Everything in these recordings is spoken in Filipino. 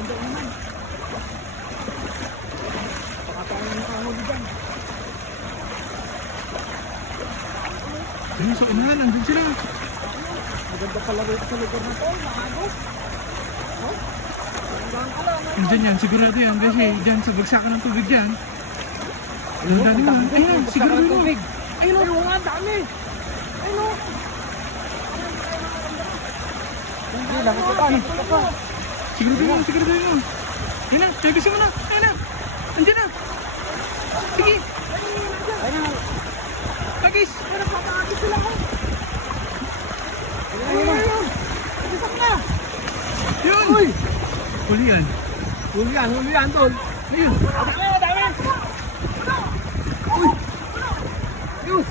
Ganda naman. Baka tayo ng kahuli dyan. Ayun, sa unahan, andun sila. Maganda pala rito sa lugar na to. Nakagos. Oh? Hanggang ka lang. Andyan yan, sigurado yan. Kasi dyan, sa bagsakan ng tubig dyan. Ayun, dami na. Ayun, sigurado yun. Ayun o, yung nga, dami. Ayun o. Ayun, nakita pa, nakita pa. Sigurado yun, sigurado yun. Ayun na, tebisin mo na. Ayun na. Andyan na. Sige. Ayun na. Agis. Ayun, napapakagis sila ko. Ayun, ayun. Agisak na. Yun. Uy. Huli yan. Huli yan, tol. Ayun. Dami, dami. Uy. Yus.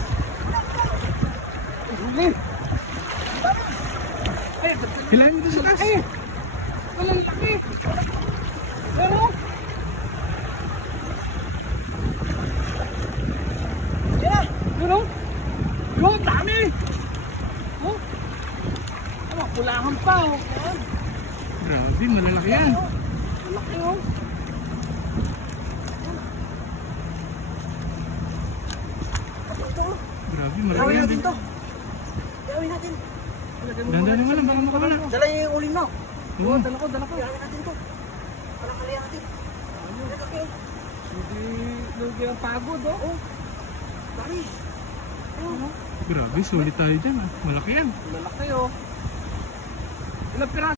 Huli. Ay, Hilahin mo doon sa taas. ay. Walang laki. Pero. Yan. Yun o. Yun, dami. Oh. Ano, pulahan pa o. Yan. Grabe, malalaki yan. Malaki o. Grabe, malalaki yan. to. Gawin natin. Dandan naman lang, baka makawala. Dala yung uling mo. Oo. Dala ko. Gawin natin to. Palakalihan natin. Malaki. Hindi ang pagod o. Oh. Dami. Oh. Grabe, sulit tayo dyan ah. Malaki yan. Malaki o. Ilang piraso?